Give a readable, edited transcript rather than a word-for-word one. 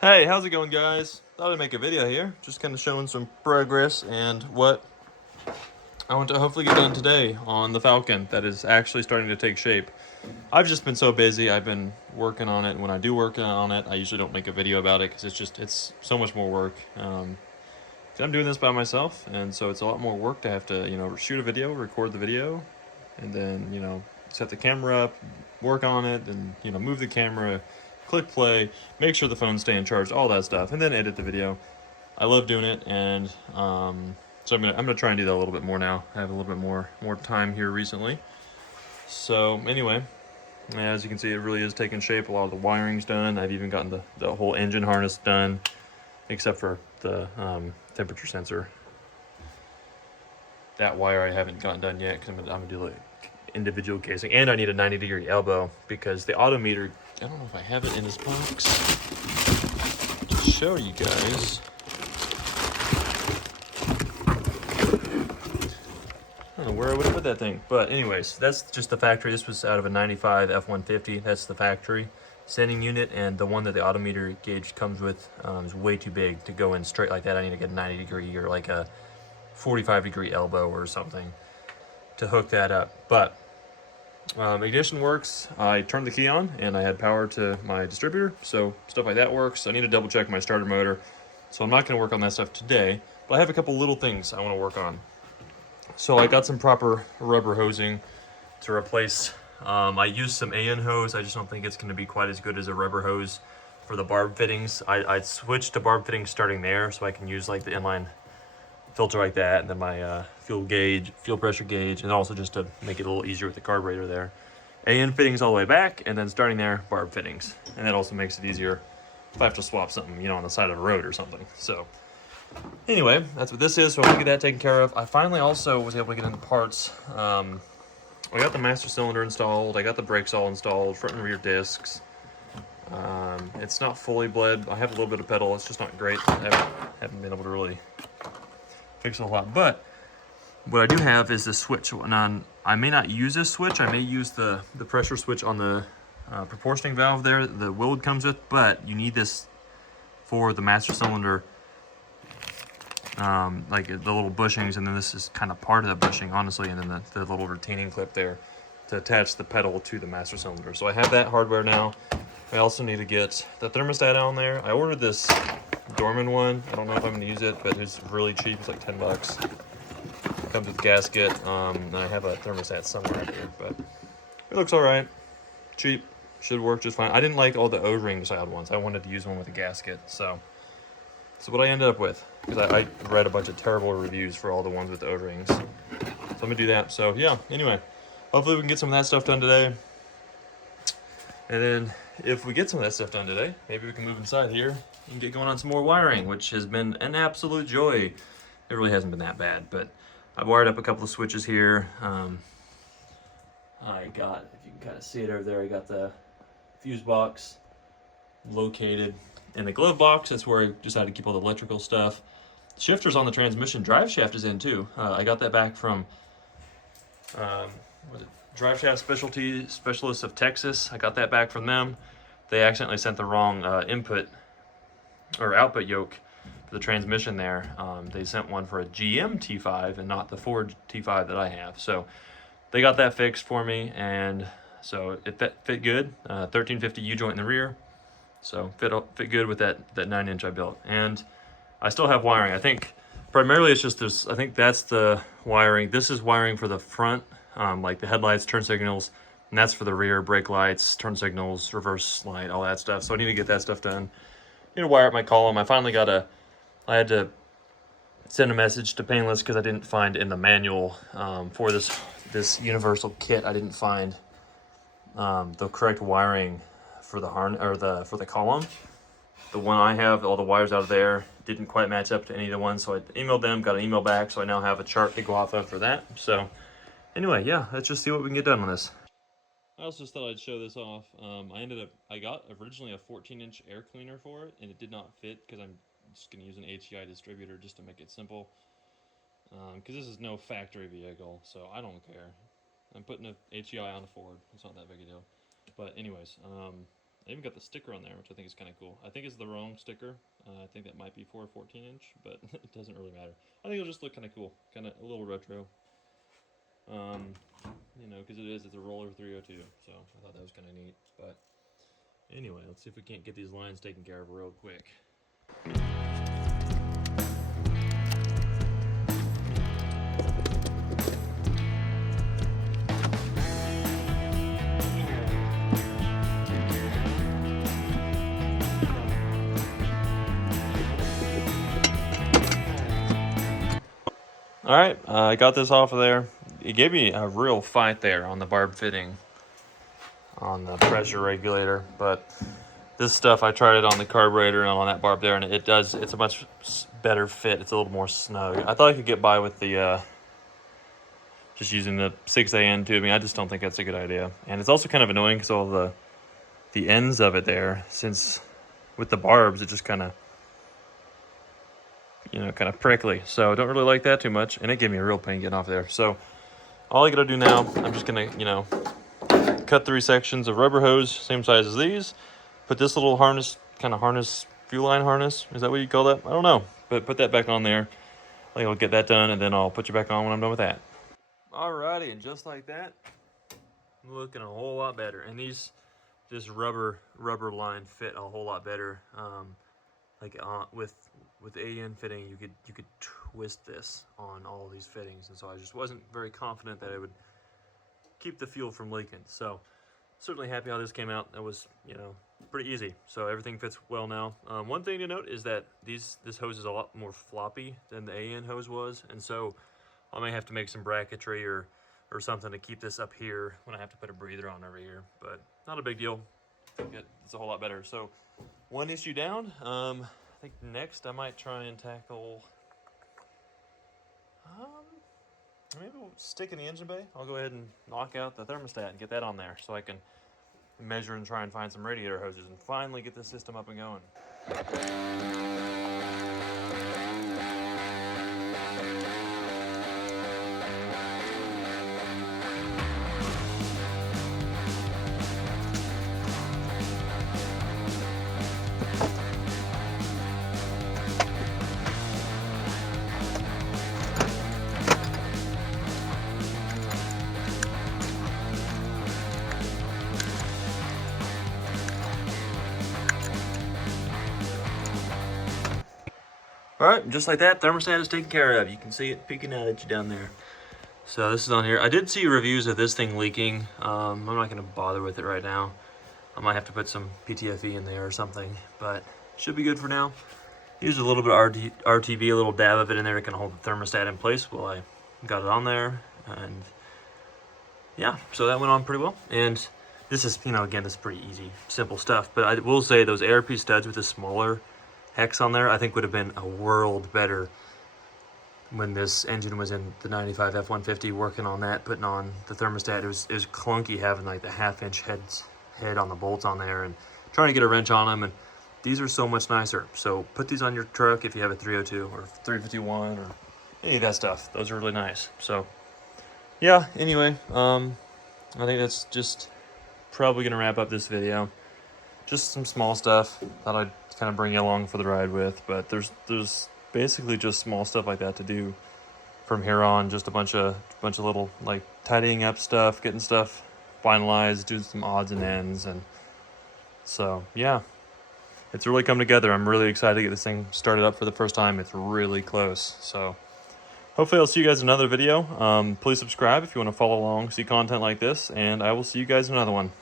Hey, how's it going, guys? Thought I'd make a video here, just kind of showing some progress and what I want to hopefully get done today on the Falcon that is actually starting to take shape. I've just been so busy. I've been working on it, and when I do work on it, I usually don't make a video about it because it's so much more work. 'Cause I'm doing this by myself, and so it's a lot more work to have to shoot a video, record the video, and then set the camera up, work on it, and move the camera, click play, make sure the phone's staying charged, all that stuff, and then edit the video. I love doing it, and so I'm gonna try and do that a little bit more now. I have a little bit more time here recently. So anyway, as you can see, it really is taking shape. A lot of the wiring's done. I've even gotten the whole engine harness done, except for the temperature sensor. That wire I haven't gotten done yet because I'm gonna do like individual casing, and I need a 90-degree elbow because the odometer. I don't know if I have it in this box to show you guys. I don't know where I would have put that thing, but anyways, that's just the factory. This was out of a 95 F-150. That's the factory sending unit, and the one that the odometer gauge comes with is way too big to go in straight like that. I need to get a 90-degree or like a 45-degree elbow or something to hook that up. But ignition works. I turned the key on and I had power to my distributor, so stuff like that works. I need to double check my starter motor, so I'm not going to work on that stuff today, but I have a couple little things I want to work on. So I got some proper rubber hosing to replace. I used some AN hose. I just don't think it's going to be quite as good as a rubber hose for the barb fittings. I switched to barb fittings starting there, so I can use like the inline filter like that, and then my fuel pressure gauge, and also just to make it a little easier with the carburetor there. AN fittings all the way back, and then starting there, barb fittings. And that also makes it easier if I have to swap something, on the side of the road or something. So anyway, that's what this is, so I'm gonna get that taken care of. I finally also was able to get into parts. I got the master cylinder installed, I got the brakes all installed, front and rear discs. It's not fully bled. I have a little bit of pedal, it's just not great. I haven't been able to really fix it a lot, but what I do have is this switch. And I may not use this switch. I may use the pressure switch on the proportioning valve there the Willard comes with, but you need this for the master cylinder, like the little bushings, and then this is kind of part of the bushing, honestly, and then the little retaining clip there to attach the pedal to the master cylinder. So I have that hardware now. I also need to get the thermostat on there. I ordered this Dorman one. I don't know if I'm going to use it, but it's really cheap. It's like 10 bucks. Comes with a gasket, and I have a thermostat somewhere out here, but it looks all right. Cheap, should work just fine. I didn't like all the O-ring style ones. I wanted to use one with a gasket, so what I ended up with, because I read a bunch of terrible reviews for all the ones with the O-rings. So I'm gonna do that. So yeah, anyway, hopefully we can get some of that stuff done today. And then if we get some of that stuff done today, maybe we can move inside here and get going on some more wiring, which has been an absolute joy. It really hasn't been that bad, but I've wired up a couple of switches here. I got, if you can kind of see it over there, I got the fuse box located in the glove box. That's where I decided to keep all the electrical stuff. Shifter's on the transmission. Drive shaft is in too. I got that back from was it Drive Shaft Specialists of Texas. I got that back from them. They accidentally sent the wrong input or output yoke for the transmission there. They sent one for a GM T5 and not the Ford T5 that I have. So they got that fixed for me, and so it fit good. 1350 U-joint in the rear, so fit good with that 9-inch I built. And I still have wiring. I think primarily it's just this. I think that's the wiring. This is wiring for the front, like the headlights, turn signals, and that's for the rear, brake lights, turn signals, reverse light, all that stuff. So I need to get that stuff done. I need to wire up my column. I had to send a message to Painless because I didn't find in the manual for this universal kit. I didn't find the correct wiring for the column. The one I have, all the wires out of there didn't quite match up to any of the ones, so I emailed them, got an email back, so I now have a chart to go off of for that. So anyway, yeah, let's just see what we can get done on this. I also just thought I'd show this off. I got originally a 14-inch air cleaner for it, and it did not fit because I'm just going to use an HEI distributor just to make it simple. Because this is no factory vehicle, so I don't care. I'm putting a HEI on a Ford. It's not that big a deal. But anyways, I even got the sticker on there, which I think is kind of cool. I think it's the wrong sticker. I think that might be for a 14-inch, but it doesn't really matter. I think it'll just look kind of cool, kind of a little retro. You know, because it's a roller 302, so I thought that was kind of neat. But anyway, let's see if we can't get these lines taken care of real quick. All right, I got this off of there. It gave me a real fight there on the barb fitting on the pressure regulator, but this stuff, I tried it on the carburetor and on that barb there, and it's a much better fit. It's a little more snug. I thought I could get by with the just using the 6AN tubing. I just don't think that's a good idea. And it's also kind of annoying because all the ends of it there, since with the barbs, it just kind of, you know, kind of prickly. So I don't really like that too much, and it gave me a real pain getting off there. So all I gotta do now, I'm just gonna, you know, cut 3 sections of rubber hose, same size as these. Put this little harness, kind of harness, fuel line harness, is that what you call that? I don't know, but put that back on there. I think I'll get that done, and then I'll put you back on when I'm done with that. Alrighty, and just like that, looking a whole lot better. And this rubber line fit a whole lot better. With AN fitting, you could twist this on all these fittings, and so I just wasn't very confident that it would keep the fuel from leaking. So certainly happy how this came out. That was, you know, pretty easy. So everything fits well now. One thing to note is that this hose is a lot more floppy than the AN hose was, and so I may have to make some bracketry or something to keep this up here when I have to put a breather on over here, but not a big deal. I think it's a whole lot better. So one issue down. I think next I might try and tackle, maybe we'll stick in the engine bay. I'll go ahead and knock out the thermostat and get that on there so I can measure and try and find some radiator hoses and finally get this system up and going. All right, just like that, thermostat is taken care of. You can see it peeking out at you down there. So this is on here. I did see reviews of this thing leaking. I'm not gonna bother with it right now. I might have to put some PTFE in there or something, but should be good for now. Use a little bit of RTV, a little dab of it in there. It can hold the thermostat in place while I got it on there. And yeah, so that went on pretty well. And this is, you know, again, this is pretty easy, simple stuff. But I will say those ARP studs with the smaller hex on there, I think would have been a world better when this engine was in the 95 F-150, working on that, putting on the thermostat. It was clunky having like the 1/2-inch head on the bolts on there and trying to get a wrench on them, and these are so much nicer. So put these on your truck if you have a 302 or 351 or any of that stuff. Those are really nice. So yeah, anyway, I think that's just probably gonna wrap up this video. Just some small stuff that I'd kind of bring you along for the ride with, but there's basically just small stuff like that to do from here on. Just a bunch of little like tidying up stuff, getting stuff finalized, doing some odds and ends, and so yeah, it's really come together. I'm really excited to get this thing started up for the first time. It's really close. So hopefully I'll see you guys in another video. Please subscribe if you want to follow along, see content like this, and I will see you guys in another one.